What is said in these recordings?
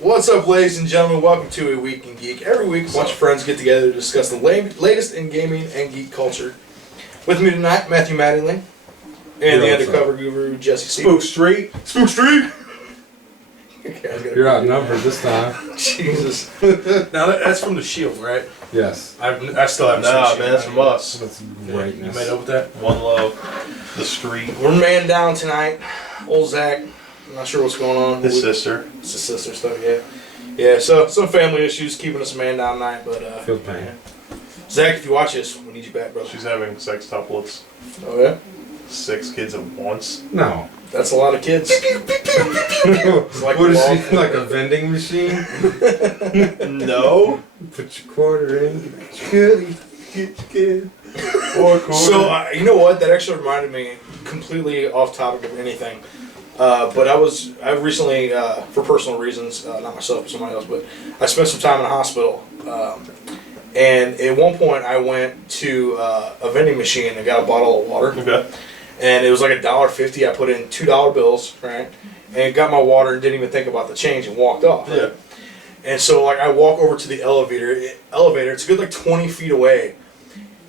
What's up, ladies and gentlemen? Welcome to A Week in Geek. Every week, a bunch of friends get together to discuss the latest in gaming and geek culture. With me tonight, Matthew Mattingly, and the undercover guru, Jesse C. Spook Street. Spook Street! You're outnumbered this time. Jesus. Now, that's from The Shield, right? Yes. I still haven't seen The Shield. Man, that's from us. That's You greatness. made up with that? One Love. The Street. We're man down tonight. Old Zach. I'm not sure what's going on. His sister. It's his sister stuff, yeah. Yeah, so some family issues keeping us man down tonight, but Feel pain. yeah. Zach, if you watch this, we need you back, brother. She's having sextuplets. Oh yeah? 6 kids at once. No. That's a lot of kids. It's like What is a she, like a vending machine? No. Put your quarter in, get your goodie, get your kid. Or quarter. So, you know what? That actually reminded me, completely off topic of anything. But I recently, for personal reasons, not myself, but somebody else, but I spent some time in a hospital. And at one point, I went to a vending machine and got a bottle of water. Okay. And it was like $1.50. I put in $2 bills, right? And got my water and didn't even think about the change and walked off. Right? Yeah. And so, like, I walk over to the elevator. It's a good, like, 20 feet away.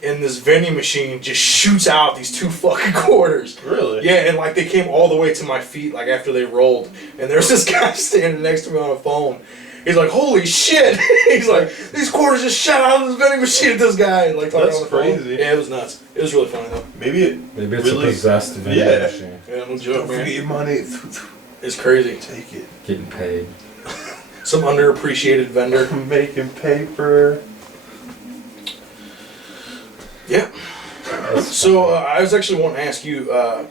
And this vending machine just shoots out these 2 fucking quarters. Really? Yeah, and, like, they came all the way to my feet, like, after they rolled. And there's this guy standing next to me on a phone. He's like, holy shit! He's like, these quarters just shot out of this vending machine at this guy. And, like, That's on the phone. crazy. Yeah, it was nuts. It was really funny, though. Maybe it's really, a possessed vending machine. Yeah, no joke, Don't man. forget your money. It's crazy. Take it. Getting paid. Some underappreciated vendor. Making paper. Yeah. So I was actually wanting to ask you. I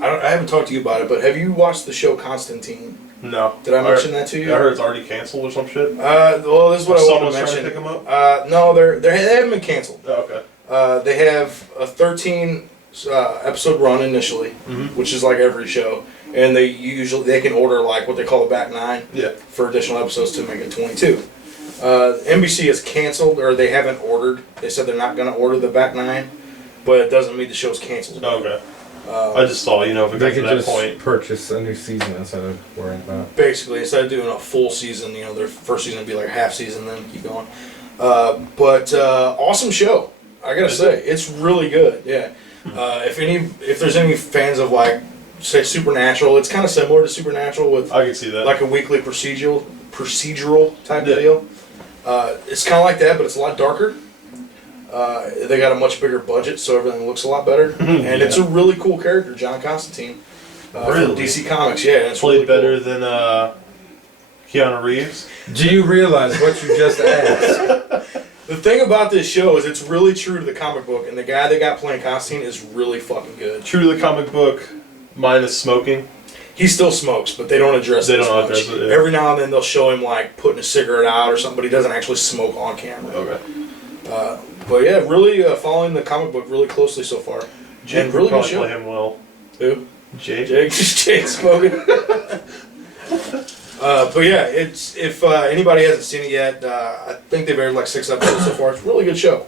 haven't talked to you about it, but have you watched the show Constantine? No. Did I mention that to you? I heard it's already canceled or some shit. Well, this is what I want to Someone's trying to mention. pick them up? No, they haven't been canceled. Oh, okay. They have a 13 episode run initially, which is like every show, and they can order like what they call a back 9 Yeah. for additional episodes to make it 22. NBC has canceled, or they haven't ordered. They said they're not going to order the back 9, but it doesn't mean the show's canceled. Okay. I just thought, if it They got to could that just point. purchase a new season instead of worrying about. Basically, instead of doing a full season, their first season would be like half season, then keep going. But awesome show, I gotta say, it's really good. Yeah. If there's any fans of like, say, Supernatural, it's kind of similar to Supernatural with I can see that. like a weekly procedural type of deal. It's kind of like that, but it's a lot darker. They got a much bigger budget, so everything looks a lot better. And it's a really cool character, John Constantine. Really? From DC Comics, yeah. It's Played really better cool. than Keanu Reeves. Do you realize what you just asked? The thing about this show is it's really true to the comic book, and the guy they got playing Constantine is really fucking good. True to the comic book, minus smoking. He still smokes, but they don't address it as much. it. Yeah. Every now and then they'll show him like putting a cigarette out or something, but he doesn't actually smoke on camera. Okay. But yeah, really following the comic book really closely so far. Jake And would really good probably show. play him well. Who? Jake? Jake smoking. But yeah, it's if anybody hasn't seen it yet, I think they've aired like 6 episodes so far. It's a really good show.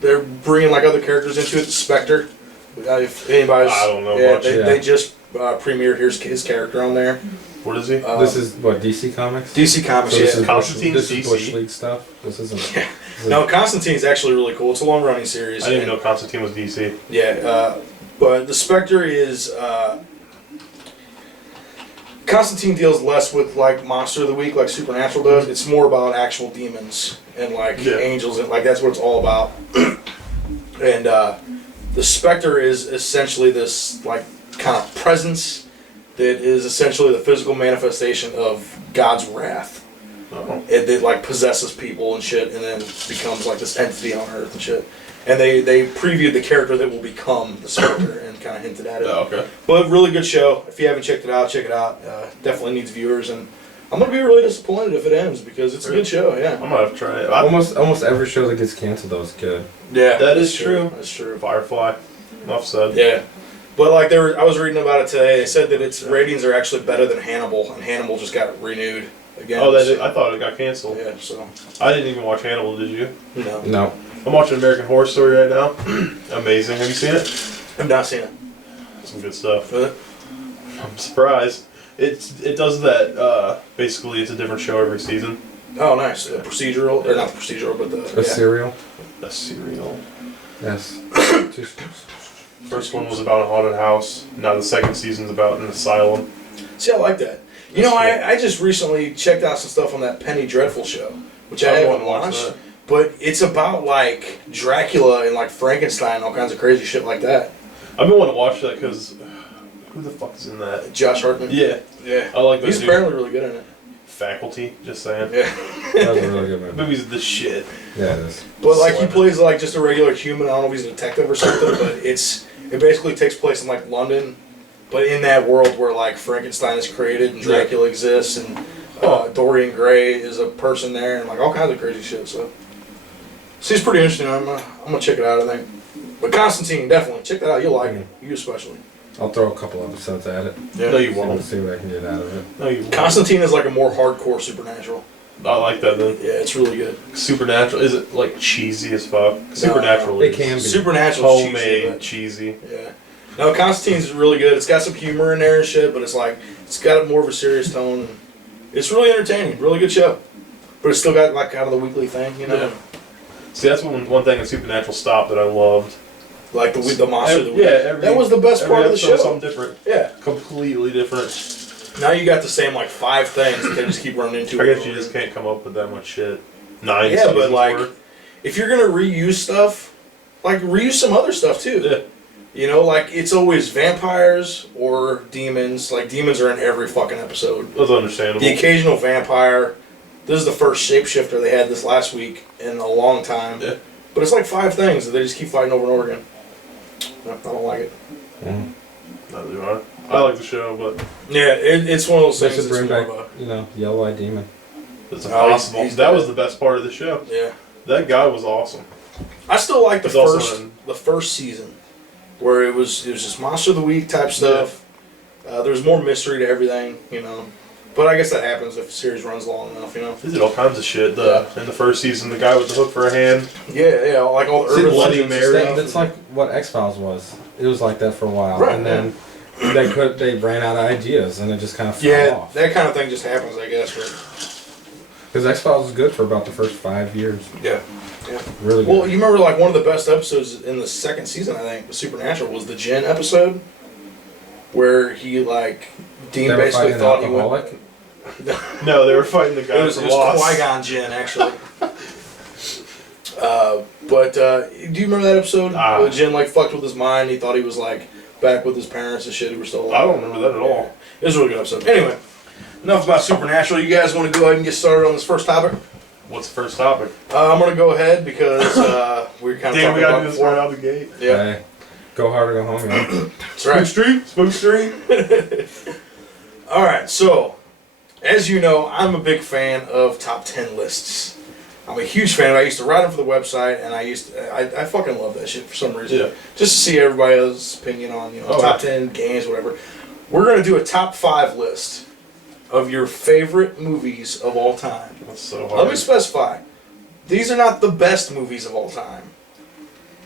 They're bringing like other characters into it. The Spectre. If anybody's, I don't know much. They just premiered his character on there. What is he? This is what, DC Comics? DC Comics. So this Yeah. is Constantine's Bush, this is Bush DC? League stuff. This isn't. Yeah. No, Constantine's actually really cool. It's a long running series. I didn't even know Constantine was DC. Yeah, but the Spectre is. Constantine deals less with like Monster of the Week like Supernatural does. It's more about actual demons and like angels, and like that's what it's all about. And the Spectre is essentially this like kind of presence that is essentially the physical manifestation of God's wrath. It like possesses people and shit, and then becomes like this entity on Earth and shit. And they previewed the character that will become the Spectre and kind of hinted at it. Oh, okay. But really good show. If you haven't checked it out, check it out. Definitely needs viewers, and I'm gonna be really disappointed if it ends because it's a good show. Yeah. I'm gonna have to try it. Almost every show that gets canceled though is good. Yeah. That that's is true. That's true. Firefly. Enough said. Yeah. But like I was reading about it today. They said that its ratings are actually better than Hannibal, and Hannibal just got renewed again. Oh, I thought it got canceled. Yeah. So. I didn't even watch Hannibal. Did you? No. No. I'm watching American Horror Story right now. Amazing. Have you seen it? I've not seen it. Some good stuff. Really? I'm surprised. It does that. Basically, it's a different show every season. Oh, nice. Procedural, or not procedural, but A serial? A serial. Yes. First one was about a haunted house. Now the second season's about an asylum. See, I like that. You know, I just recently checked out some stuff on that Penny Dreadful show, which I haven't watched. But it's about, like, Dracula and, like, Frankenstein and all kinds of crazy shit like that. I've been wanting to watch that because who the fuck is in that? Josh Hartnett. Yeah. Yeah. I like that He's dude. apparently really good in it. Faculty, just saying. Yeah. That was a really good movie. Movie's the shit. Yeah, it is. But, like, he plays, like, just a regular human. I don't know if he's a detective or something, but it basically takes place in, like, London. But in that world where, like, Frankenstein is created and Dracula exists and Dorian Gray is a person there and, like, all kinds of crazy shit, so. Seems pretty interesting. I'm gonna check it out, I think. But Constantine, definitely. Check that out. You'll like it. You especially. I'll throw a couple episodes at it. Yeah. No, you won't. See what I can get out of it. No, you won't. Constantine is like a more hardcore Supernatural. I like that then. Yeah, it's really good. Supernatural, is it like cheesy as fuck? Supernatural It is can be. Supernatural's homemade, cheesy. cheesy. Yeah. No, Constantine's really good. It's got some humor in there and shit, but it's like, it's got more of a serious tone. It's really entertaining. Really good show. But it's still got like kind of the weekly thing, you know? Yeah. See, that's one thing in Supernatural stopped that I loved. Like the monster of the week. Yeah, that was the best part of the show. Something different. Yeah. Completely different. Now you got the same like 5 things that they just keep running into. I guess you just can't come up with that much shit. 9 Yeah, seasons but like, worth. if you're gonna reuse stuff, like reuse some other stuff too. Yeah. You know, like it's always vampires or demons. Like demons are in every fucking episode. That's understandable. The occasional vampire. This is the first shapeshifter they had this last week in a long time. Yeah. But it's like 5 things that they just keep fighting over and over again. No, I don't like it. Mm. Neither do I. I like the show, but Yeah, it's one of those They things should that's bring more back, of you know, Yellow-Eyed Demon. it's Oh, impossible. he's That dead. was the best part of the show. a... Yeah. That guy was awesome. I still like the He's also first season, where it was just Monster of the Week type stuff. There was more mystery to everything, you know. But I guess that happens if the series runs long enough, you know. He did all kinds of shit. In the first season, the guy with the hook for a hand. Yeah, like all the See, urban Bloody legends and Mary. stuff. That's like what X-Files was. It was like that for a while. Right, and then they ran out of ideas and it just kind of fell Yeah, off. that kind of thing just happens, I guess. But Because X-Files was good for about the first 5 years. yeah. Really good. Well, you remember like one of the best episodes in the second season, I think, with Supernatural was the Jinn episode, where he like Dean They were basically fighting thought an he went. alcoholic? No, they were fighting the guy It was from Lost. Qui-Gon Jinn actually. But do you remember that episode? Where Jinn like fucked with his mind. He thought he was like back with his parents and shit. He was still alive. I don't remember that at all. It was a really good episode. Anyway, enough about Supernatural. You guys want to go ahead and get started on this first topic? What's the first topic? I'm gonna go ahead because we're kind of Damn, talking we gotta about do this before. right out the gate. Yeah, Hey, go hard or go home, man. that's right. Spook Street. All right, so as you know, I'm a big fan of top 10 lists. I'm a huge fan. I used to write them for the website, and I fucking love that shit for some reason. Yeah. Just to see everybody else's opinion on top 10 games, whatever. We're gonna do a top 5 list of your favorite movies of all time. That's so Let hard. me specify. These are not the best movies of all time.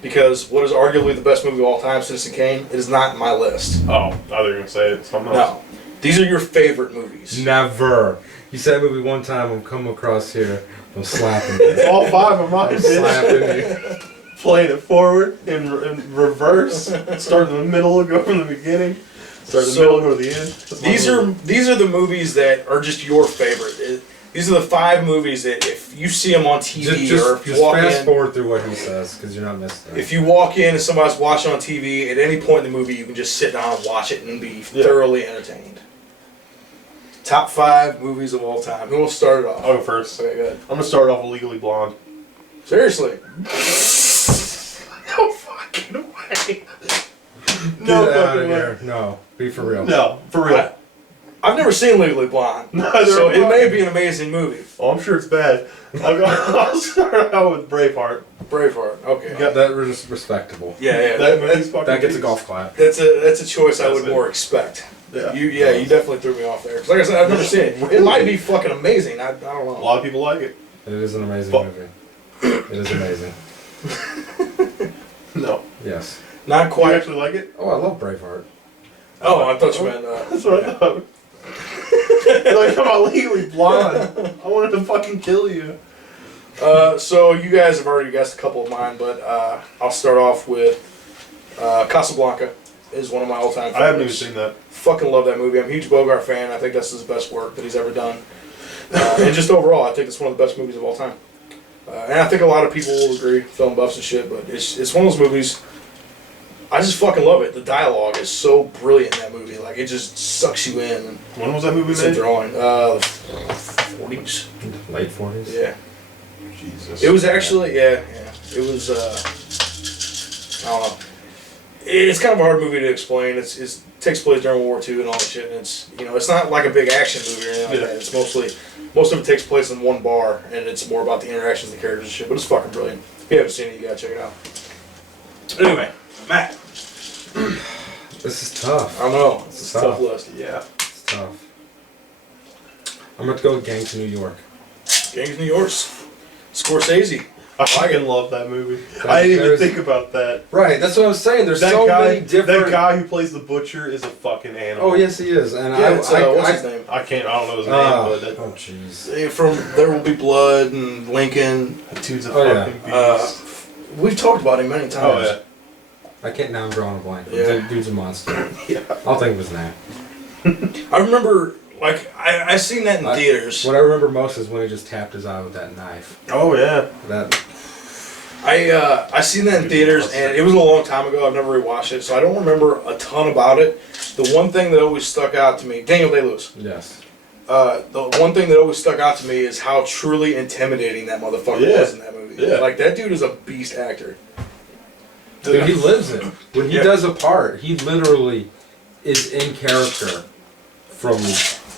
Because what is arguably the best movie of all time, Citizen Kane, it is not my list. Oh, I thought you were gonna say it. Something else. No. These are your favorite movies. Never. You said movie one time, I'm coming across here, I'm slapping you. All 5 of mine. I'm slapping you. Playing it forward in reverse. Start in the middle, go from the beginning. Start in the middle, go to the end. That's my These are the movies that are just your favorite. These are the 5 movies that if you see them on TV or if you just walk fast in, forward through what he says, because you're not missing it. if you walk in and somebody's watching on TV, at any point in the movie you can just sit down and watch it and be thoroughly entertained. Top 5 movies of all time. Who will start it off? I'll go first. Okay, good. I'm gonna start off with Legally Blonde. Seriously. No fucking way. Get No out fucking of way. here. No, be for real. No, for real. I've never seen Legally Blonde, Neither so have it I. may be an amazing movie. Oh, I'm sure it's bad. I'll start out with Braveheart. Braveheart. Okay. Yeah. That was respectable. Yeah. That movie's fucking That gets a beast. golf clap. That's a choice I That's would it. more expect. Yeah. You definitely threw me off there. 'Cause like I said, I've never seen it. It might be fucking amazing. I don't A know. lot of people like it. It is an amazing Fuck. movie. It is amazing. No. Yes. Not You quite. actually like it? Oh, I love Braveheart. Oh, I thought you meant. That's what I thought. Like, I'm legally blonde. I wanted to fucking kill you. So you guys have already guessed a couple of mine, but I'll start off with Casablanca is one of my all-time favorites. I haven't even seen that. Fucking love that movie. I'm a huge Bogart fan. I think that's his best work that he's ever done. And just overall, I think it's one of the best movies of all time. And I think a lot of people will agree, film buffs and shit, but it's one of those movies, I just fucking love it. The dialogue is so brilliant in that movie. Like, it just sucks you in. And When was that movie it's made? enthralling. The 40s. Late 40s? Yeah. Jesus. It was actually, yeah. It was, I don't know. It's kind of a hard movie to explain. It takes place during World War II and all that shit. And it's not like a big action movie or anything like that. It's most of it takes place in one bar, and it's more about the interactions of the characters and shit. But it's fucking brilliant. If you haven't seen it, you gotta check it out. Anyway, Matt. This is tough. I know. It's a tough list. Yeah. It's tough. I'm going to go with Gangs of New York. Gangs of New York. Scorsese. I fucking love that movie. I didn't even think about that. Right, that's what I'm saying. There's That so guy, many different... That guy who plays the butcher is a fucking animal. Oh, yes, he is. And Yeah, it's, what's his name? I don't know his name, but that oh, jeez. From There Will Be Blood and Lincoln. dude's a Oh, fucking beast. We've talked about him many times. Oh, yeah. I can't now. I'm drawing a blank. Yeah. Dude's a monster. Yeah. I'll think of his name. I remember, like, I seen that in theaters. What I remember most is when he just tapped his eye with that knife. Oh, yeah. That... I seen that in theaters, and it was a long time ago. I've never rewatched it, so I don't remember a ton about it. The one thing that always stuck out to me, Daniel Day-Lewis. Yes. The one thing that always stuck out to me is how truly intimidating that motherfucker was in that movie. Yeah. Like, that dude is a beast actor. Dude, he lives it. When he does a part, he literally is in character from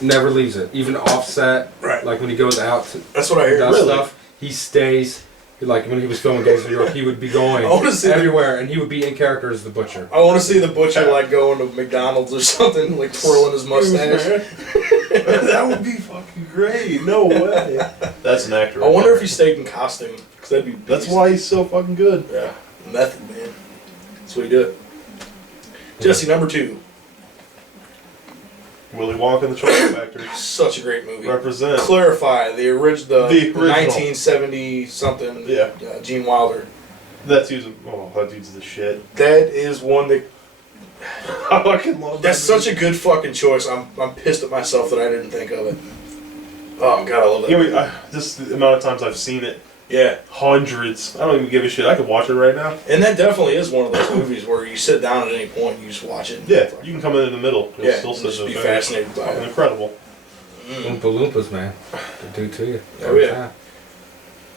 never leaves it. Even offset, Right. like when he goes out to That's what I hear. does Really? stuff, he stays. Like when he was filming Gangs of New York, he would be going everywhere, and he would be in character as the butcher. I want to see the butcher like going to McDonald's or something, like twirling his mustache. That would be fucking great. No way. That's an actor. I wonder if he stayed in costume, because that'd be beast. That's why he's so fucking good. Yeah, method, man. That's what he did. Jesse, number 2. Willy Wonka and the Chocolate Factory. Such a great movie. Represent. Clarify, the original 1970 something. Yeah. Gene Wilder. That dude's the shit. That is one that. I fucking love that. That's such a good fucking choice. I'm pissed at myself that I didn't think of it. Oh god, I love that. Yeah, just the amount of times I've seen it. Yeah. Hundreds. I don't even give a shit. I could watch it right now. And that definitely is one of those movies where you sit down at any point and you just watch it. Yeah, you can come in the middle. You'll still sit just there. be fascinated by Fucking it. incredible. Oompa Loompas, man. They do to you. Oh yeah.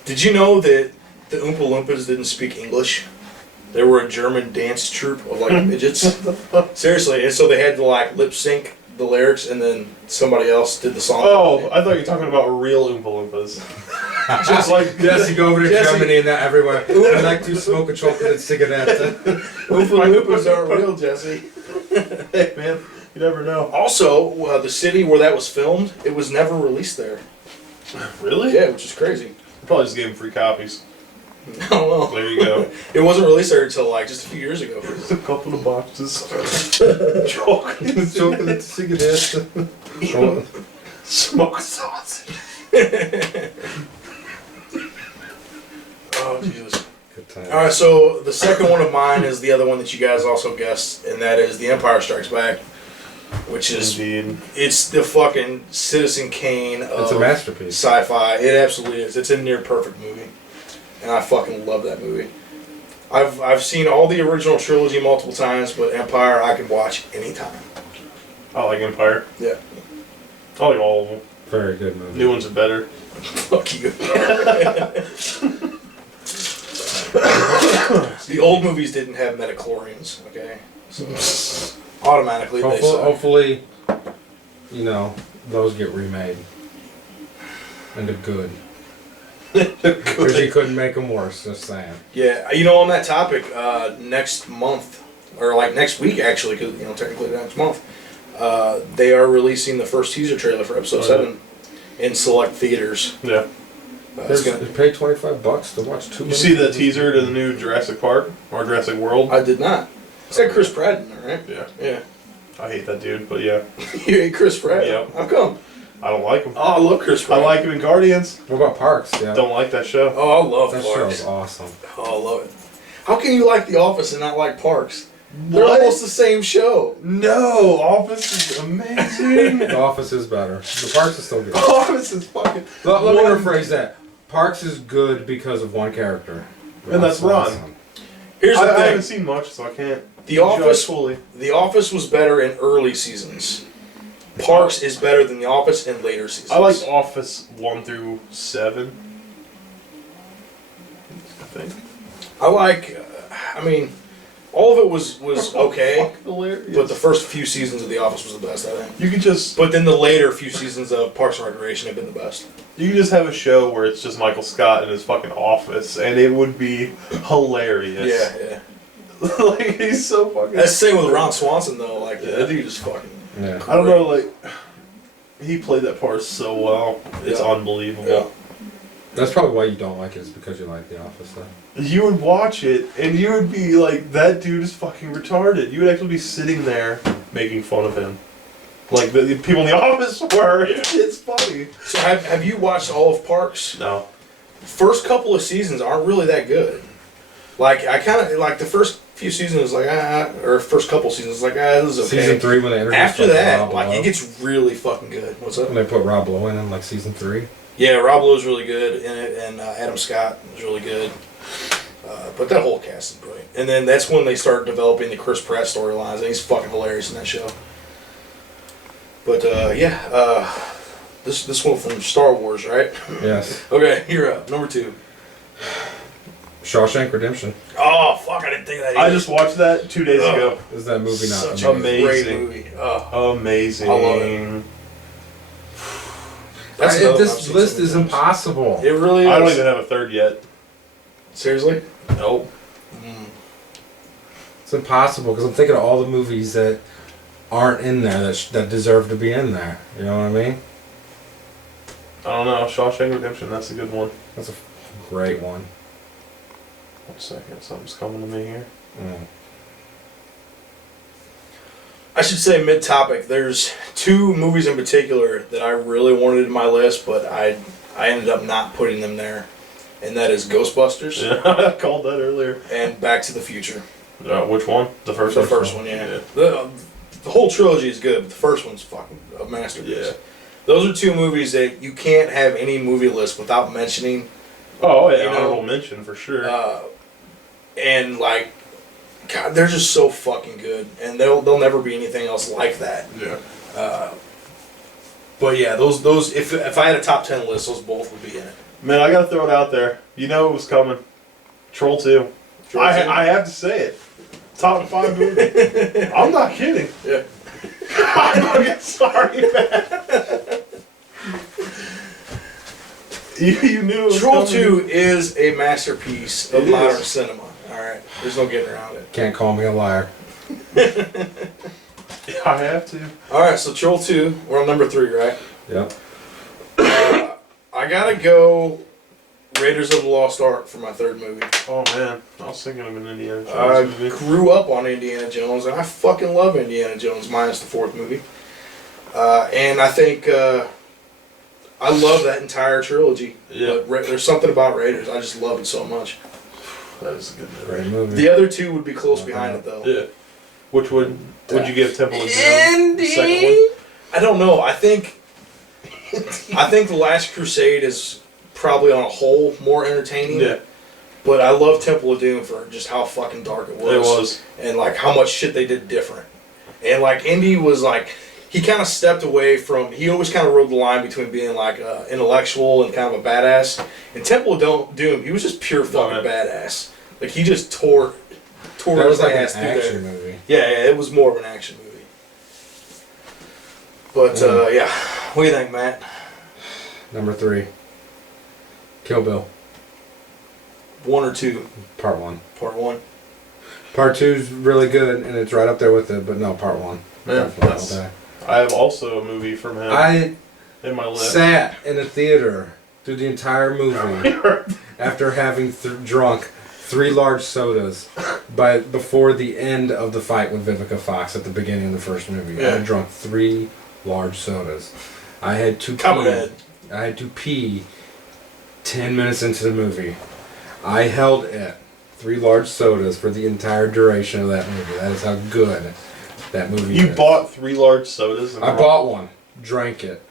Did you know that the Oompa Loompas didn't speak English? They were a German dance troupe of like midgets. Seriously, and so they had to like lip sync the lyrics, and then somebody else did the song. Oh, I thought you were talking about real Oompa Loompas. Just like Jesse, go over to Jesse. Germany and that everywhere. I like to smoke a chocolate cigarette. Oompa Loompas aren't real, Jesse. Hey man, you never know. Also, the city where that was filmed, it was never released there. Really? Yeah, which is crazy. They probably just gave them free copies. I don't know. There you go. It wasn't released there until like just a few years ago. A couple of boxes. Chocolate cigarette. Smoke sausage. Oh Jesus. Good time. All right, so the second one of mine is the other one that you guys also guessed, and that is The Empire Strikes Back, which is Indeed. it's the fucking Citizen Kane of It's a masterpiece. sci-fi. It absolutely is. It's a near perfect movie, and I fucking love that movie. I've seen all the original trilogy multiple times, but Empire I can watch anytime. I like Empire. Yeah. I like all of them. Very good movie. New ones are better. Fuck you. The old movies didn't have metachlorians, okay? So automatically they suck. Hopefully, you know, those get remade. And they're good. Because you couldn't make them worse, just saying. Yeah, you know, on that topic, next month, or like next week actually, because, you know, technically next month, they are releasing the first teaser trailer for episode 7 in select theaters. Yeah. You pay $25 to watch 2 You minutes. see the teaser to the new Jurassic Park or Jurassic World? I did not. It's got Chris Pratt in there, right? Yeah. Yeah. I hate that dude, but yeah. You hate Chris Pratt? Yep. How come? I don't like him. Oh, I love Chris Pratt. I like him in Guardians. What about Parks? Yeah. Don't like that show. Oh, I love That Parks. show is awesome. Oh, I love it. How can you like The Office and not like Parks? They're What? almost the same show. No, Office is amazing. The Office is better. The Parks is still good. Office is fucking. Let me One- rephrase that. Parks is good because of one character. And that's Ron. awesome. Here's the I haven't thing. seen much, so I can't. The Office judge fully. The Office was better in early seasons. Parks is better than The Office in later seasons. I like Office 1 through 7. I think. I like. I mean, all of it was okay, Fucking hilarious. but the first few seasons of The Office was the best, I think. You could just But then the later few seasons of Parks and Recreation have been the best. have a show where it's just Michael Scott in his fucking office, and it would be hilarious. Yeah. Like he's so fucking. That's the same with Ron Swanson though. Like that dude is fucking. Yeah. I don't know, like he played that part so well. It's Yeah. unbelievable. Yeah. That's probably why you don't like it, is because you like The Office, though. You would watch it, and you would be like, "That dude is fucking retarded." You would actually be sitting there making fun of him, like the people in the office were. Yeah. It's funny. So have you watched all of Parks? No. First couple of seasons aren't really that good. Like I kind of like the first few seasons, like or first couple seasons, like this is okay. Season 3 when they introduced After that, Rob like Lowe. it gets really fucking good. What's up? When they put Rob Lowe in like season 3. Yeah, Rob Lowe's really good in it, and Adam Scott was really good. But that whole cast is brilliant. And then that's when they start developing the Chris Pratt storylines, and he's fucking hilarious in that show. But this one from Star Wars, right? Yes. Okay, you're up. Number 2. Shawshank Redemption. Oh fuck! I didn't think of that. I Either. just watched that 2 days ago. Is that movie not Such amazing? a great Amazing. movie. Oh, Amazing. I love it. That's another one I've This seen list so many is times. impossible. It really is. I don't even have a third yet. Seriously? Nope. It's impossible because I'm thinking of all the movies that aren't in there that deserve to be in there. You know what I mean? I don't know. Shawshank Redemption. That's a good one. That's a great one. 1 second. Something's coming to me here. Mm. I should say mid-topic. There's 2 movies in particular that I really wanted in my list, but I ended up not putting them there, and that is Ghostbusters Yeah, I called that earlier. and Back to the Future. Which one? The first The one? first one, yeah. The whole trilogy is good, but the first one's fucking a masterpiece. Yeah. Those are 2 movies that you can't have any movie list without mentioning. Oh, yeah. You know, Honorable mention for sure. And like, God, they're just so fucking good, and they'll never be anything else like that. Yeah. But yeah, those if I had a top 10 list, those both would be in it. Man, I gotta throw it out there. You know it was coming. Troll 2. Troll 2? I have to say it. Top 5 movie. I'm not kidding. Yeah. I'm fucking sorry, man. You knew it was Troll coming. 2 is a masterpiece of It modern is. cinema. Alright, there's no getting around it. Can't call me a liar. I have to. Alright, so Troll 2, we're on number 3, right? Yep. I gotta go Raiders of the Lost Ark for my 3rd movie. Oh man, I was thinking of an Indiana I Jones movie. grew up on Indiana Jones, and I fucking love Indiana Jones, minus the 4th movie. And I think I love that entire trilogy. Yeah. But there's something about Raiders. I just love it so much. That is a good movie. Great movie. The other 2 would be close behind it, though. Yeah. Which would you give Temple of Doom? The second one? I don't know. I think The Last Crusade is probably on a whole more entertaining. Yeah. But I love Temple of Doom for just how fucking dark it was. It was. And like how much shit they did different. And like Indy was like, he kind of stepped away from, he always kind of rode the line between being like intellectual and kind of a badass. In Temple of Doom, he was just pure fucking badass. Like he just tore That was his like an ass through action there. movie. Yeah, it was more of an action movie. But yeah, what do you think, Matt? Number 3. Kill Bill. 1 or 2? Part 1. Part 1. Part 2 is really good, and it's right up there with it, but no, Part 1. Yeah, Definitely that's- all day. I have also a movie from him I in my list. sat in a theater through the entire movie after having drunk 3 large sodas, before the end of the fight with Vivica Fox at the beginning of the first movie, I had drunk 3 large sodas. I had to pee. I had to pee 10 minutes into the movie. I held it 3 large sodas for the entire duration of that movie. That is how good that movie is. You bought 3 large sodas? I bought one, drank it.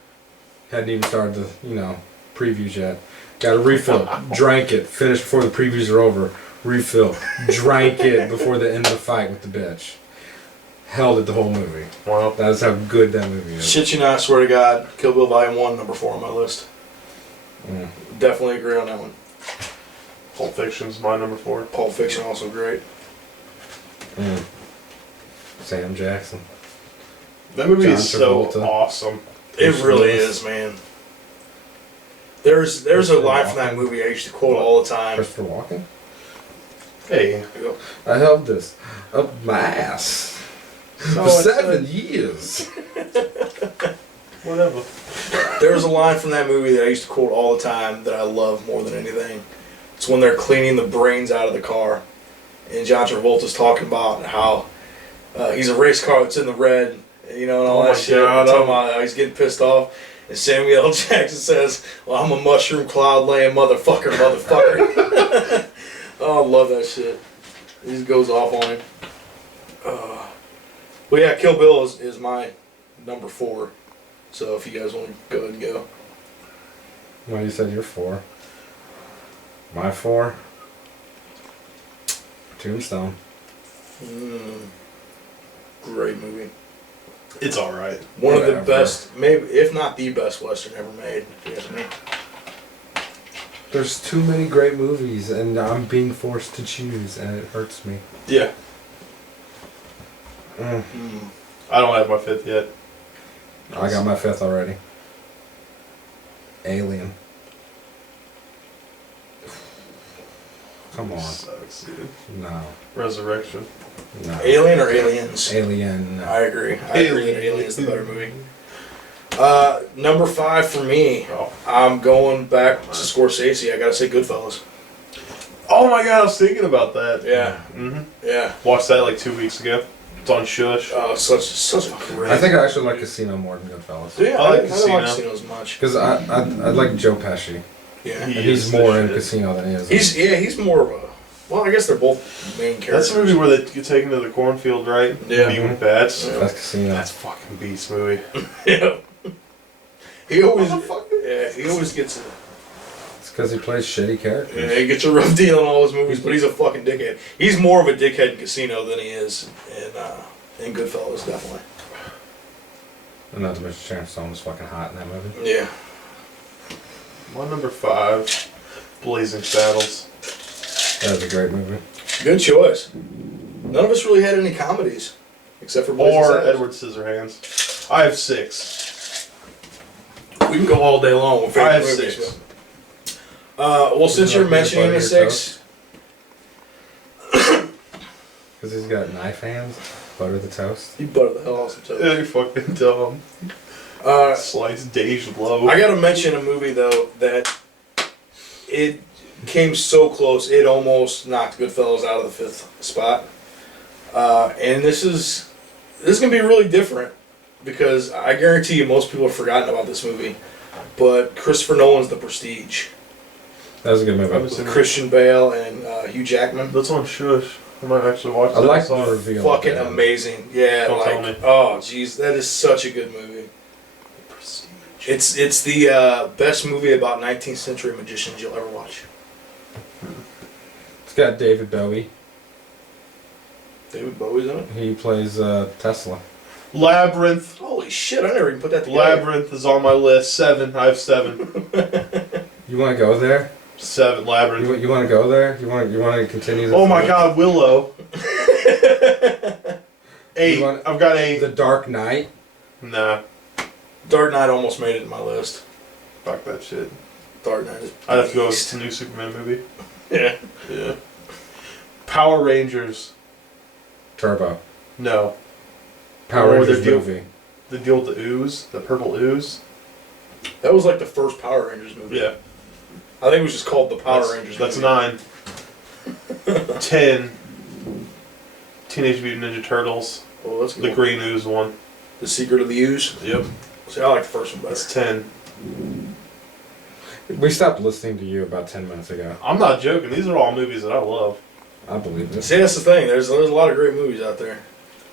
Hadn't even started the, previews yet. Got a refill, drank it, finished before the previews are over, refill, drank it before the end of the fight with the bitch. Held it the whole movie. Wow. That is how good that movie is. Shit you not, I swear to God, Kill Bill Volume 1, number 4 on my list. Mm. Definitely agree on that one. Pulp Fiction's my number 4. Pulp Fiction also great. Mm. Sam Jackson. That movie John is so Travolta. awesome. It really is, man. There's a line from that movie I used to quote all the time. Christopher Walken? Hey. I held this up my ass for 7 years. Whatever. There's a line from that movie that I used to quote all the time that I love more than anything. It's when they're cleaning the brains out of the car. And John Travolta's talking about how he's a race car that's in the red, and all that shit. God, Talking about how he's getting pissed off. And Samuel L. Jackson says, "Well, I'm a mushroom cloud laying motherfucker." Oh, I love that shit. He just goes off on him. But yeah, Kill Bill is my number 4. So if you guys want to go ahead and go. Well, you said you're 4. My 4? Tombstone. Great movie. It's alright. One of the best, maybe if not the best Western ever made, if you ask me. There's too many great movies, and I'm being forced to choose, and it hurts me. Yeah. Mm. I don't have my 5th yet. I got my 5th already. Alien. Come on. Sucks, dude. No. Resurrection. No. Alien or Aliens? Alien. I agree. I agree that Alien is the better movie. Number 5 for me. Oh. I'm going back to Scorsese. I gotta say Goodfellas. Oh my god, I was thinking about that. Yeah. Mm-hmm. Yeah. Watched that like 2 weeks ago. It's on Shush. Oh, such a great. I think I actually like Casino more than Goodfellas. Yeah, I like don't Casino. like Casino as much. Because I like Joe Pesci. Yeah. And He he's is the more in shit. Casino than he is. He's more of a. Well, I guess they're both main characters. That's the movie where they get taken to the cornfield, right? Yeah. Meet with bats. Yeah. That's Casino. That's fucking beast movie. Yeah. He always. Motherfucker. Yeah, he always gets. It's because he plays shitty characters. Yeah, he gets a rough deal in all his movies, but he's a fucking dickhead. He's more of a dickhead in Casino than he is in Goodfellas, definitely. And not to mention Sharon Stone was fucking hot in that movie. Yeah. My number 5, Blazing Saddles. That was a great movie. Good choice. None of us really had any comedies, except for Blazing Or Saddles. Edward Scissorhands. I have 6. We can go all day long with I favorite have movies. 6. Well, since You you're like peanut mentioning butter the your 6, Because he's got knife hands, butter the toast. you butter the hell out of some toast. You're fucking dumb. Slice Dej Low. I gotta mention a movie though that it came so close, it almost knocked Goodfellas out of the 5th spot. And this is gonna be really different because I guarantee you most people have forgotten about this movie. But Christopher Nolan's The Prestige That was a good movie. with Christian Bale and Hugh Jackman. That's on Shush. I might actually watch that. I like saw the it. reveal. Fucking at the end. amazing. Yeah, Don't tell like me. oh jeez, that is such a good movie. It's the best movie about 19th century magicians you'll ever watch. It's got David Bowie. David Bowie's in it. He plays Tesla. Labyrinth. Holy shit! I never even put that together. Labyrinth is on my list. 7. I have 7. You want to go there? 7. Labyrinth. You want to go there? You want to continue this? Oh my god, Willow. 8. want- I've got 8. The Dark Knight. Nah. Dark Knight almost made it in my list. Fuck that shit. Dark Knight is. I'd have to go with beast. the new Superman movie. Yeah. Yeah. Power Rangers. Turbo. No. Power Or Rangers the deal- movie. The deal with the ooze. The purple ooze. That was like the first Power Rangers movie. Yeah. I think it was just called the Power That's- Rangers That's movie. 9. 10. Teenage Mutant Ninja Turtles. Oh, that's good. The Green Ooze one. The Secret of the Ooze. Yep. See, I like the first one better. That's 10. We stopped listening to you about 10 minutes ago. I'm not joking. These are all movies that I love. I believe it. See, that's the thing. There's a lot of great movies out there.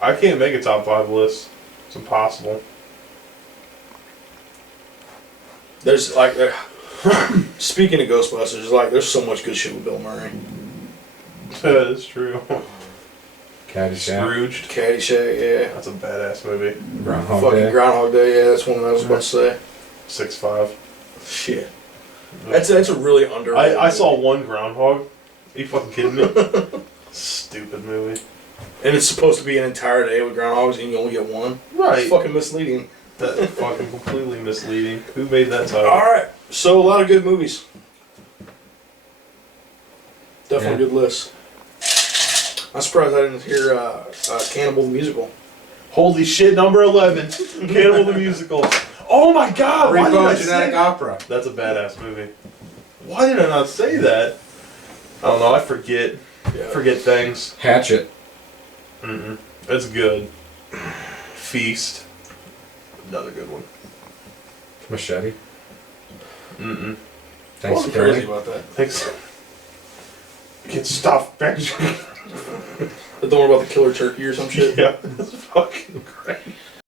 I can't make a top 5 list. It's impossible. There's like, speaking of Ghostbusters, like there's so much good shit with Bill Murray. That's true. Caddyshack. Scrooged. Caddyshack, yeah. That's a badass movie. Groundhog Fucking Day. Groundhog Day, yeah. That's one I was about to say. 6'5". Shit. That's a really underrated. I saw one Groundhog. Are you fucking kidding me? Stupid movie. And it's supposed to be an entire day with groundhogs, and you only get one. Right. It's fucking misleading. That's fucking completely misleading. Who made that title? All right, so a lot of good movies. Definitely a good list. I'm surprised I didn't hear Cannibal the Musical. Holy shit, number 11. Cannibal the Musical. Oh my god! Why did I Genetic say Opera. That's a badass movie. Why did I not say that? I don't know. I forget. Yeah. Forget things. Hatchet. Mm-mm. That's good. Feast. Another good one. Machete. Mm-mm. I Thanks wasn't for crazy killing. about that. Thanks. Get stuffed, bitch. The one about the killer turkey or some shit. Yeah, that's fucking great.